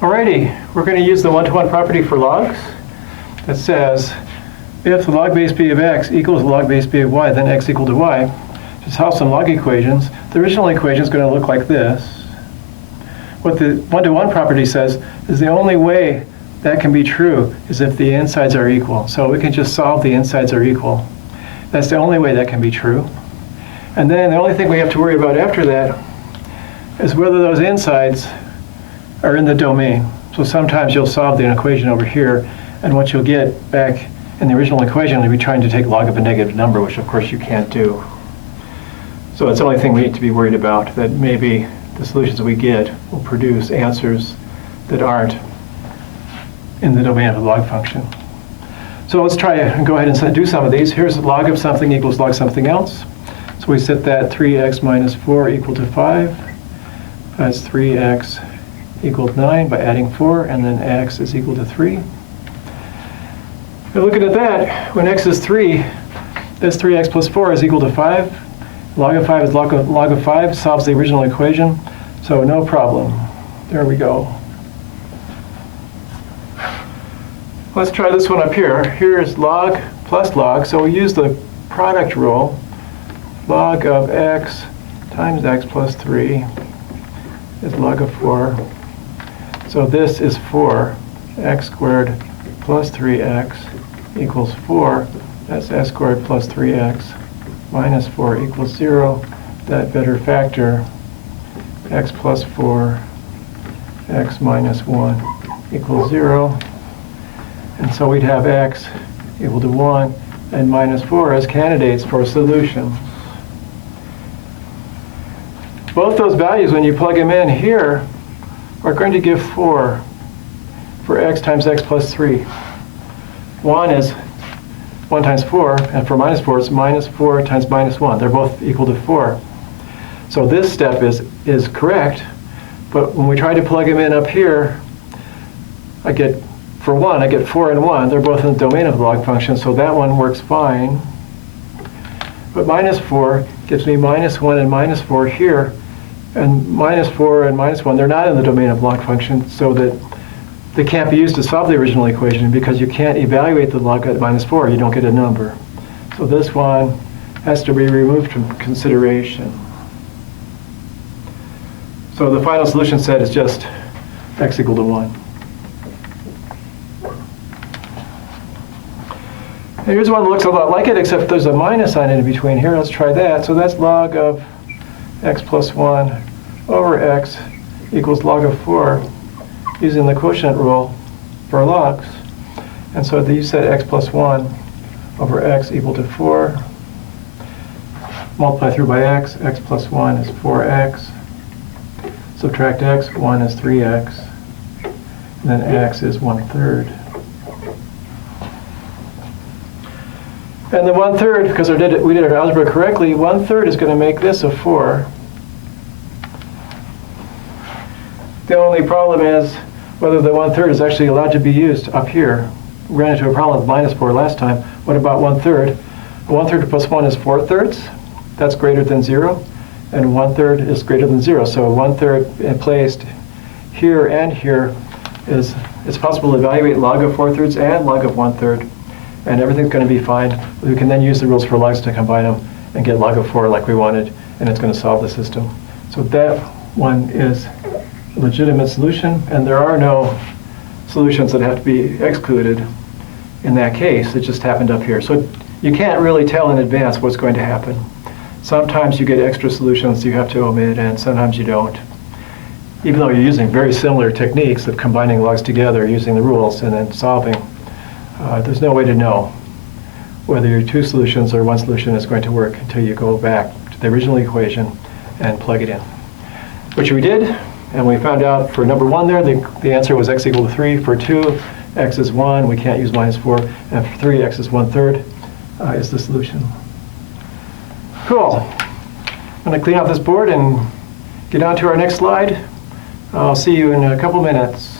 Alrighty, we're going to use the one-to-one property for logs that says if the log base b of x equals log base b of y, then x equal to y. To solve some log equations, the original equation is going to look like this. What the one-to-one property says is the only way that can be true is if the insides are equal. So we can just solve the insides are equal. That's the only way that can be true. And then the only thing we have to worry about after that is whether those insides are in the domain. So sometimes you'll solve the equation over here, and what you'll get back in the original equation will be trying to take log of a negative number, which of course you can't do. So it's the only thing we need to be worried about, that maybe the solutions we get will produce answers that aren't in the domain of the log function. So let's try and go ahead and do some of these. Here's log of something equals log something else. So we set that 3x minus 4 equal to 5. That's 3x equals 9 by adding 4, and then x is equal to 3. Now looking at that, when x is 3, this 3x plus 4 is equal to 5. Log of 5 is log of 5, solves the original equation, so no problem. There we go. Let's try this one up here. Here's log plus log, so we use the product rule. Log of x times x plus 3 is log of 4. So this is 4. X squared plus 3x equals 4. That's s squared plus 3x minus 4 equals 0. That better factor, x plus 4, x minus 1 equals 0. And so we'd have x equal to 1 and minus 4 as candidates for solutions. Both those values, when you plug them in here, are going to give 4 for x times x plus 3. 1 is 1 times 4, and for minus 4, it's minus 4 times minus 1. They're both equal to 4. So this step is correct, but when we try to plug them in up here, for 1, I get 4 and 1. They're both in the domain of the log function, so that one works fine. But minus 4 gives me minus 1 and minus 4 here, and minus 4 and minus 1, they're not in the domain of log function, so that they can't be used to solve the original equation because you can't evaluate the log at minus 4. You don't get a number. So this one has to be removed from consideration. So the final solution set is just x equal to 1. And here's one that looks a lot like it, except there's a minus sign in between here. Let's try that. So that's log of x plus 1 over x equals log of 4 using the quotient rule for logs. And so you set x plus 1 over x equal to 4. Multiply through by x. X plus 1 is 4x. Subtract x, 1 is 3x. And then x is 1/3. And the 1/3, because we did our algebra correctly, 1/3 is going to make this a 4. The only problem is whether the 1/3 is actually allowed to be used up here. We ran into a problem with minus 4 last time. What about 1/3? 1/3 plus 1 is 4/3. That's greater than 0. And 1/3 is greater than 0. So 1/3 placed here and here it's possible to evaluate log of 4/3 and log of 1/3. And everything's going to be fine. We can then use the rules for logs to combine them and get log of 4 like we wanted, and it's going to solve the system. So that one is a legitimate solution, and there are no solutions that have to be excluded in that case. It just happened up here. So you can't really tell in advance what's going to happen. Sometimes you get extra solutions you have to omit, and sometimes you don't. Even though you're using very similar techniques of combining logs together, using the rules, and then solving, there's no way to know whether your two solutions or one solution is going to work until you go back to the original equation and plug it in. Which we did, and we found out for number 1 there, the answer was x equal to 3. For 2, x is 1. We can't use minus 4. And for 3, x is 1/3 is the solution. Cool. I'm going to clean out this board and get on to our next slide. I'll see you in a couple minutes.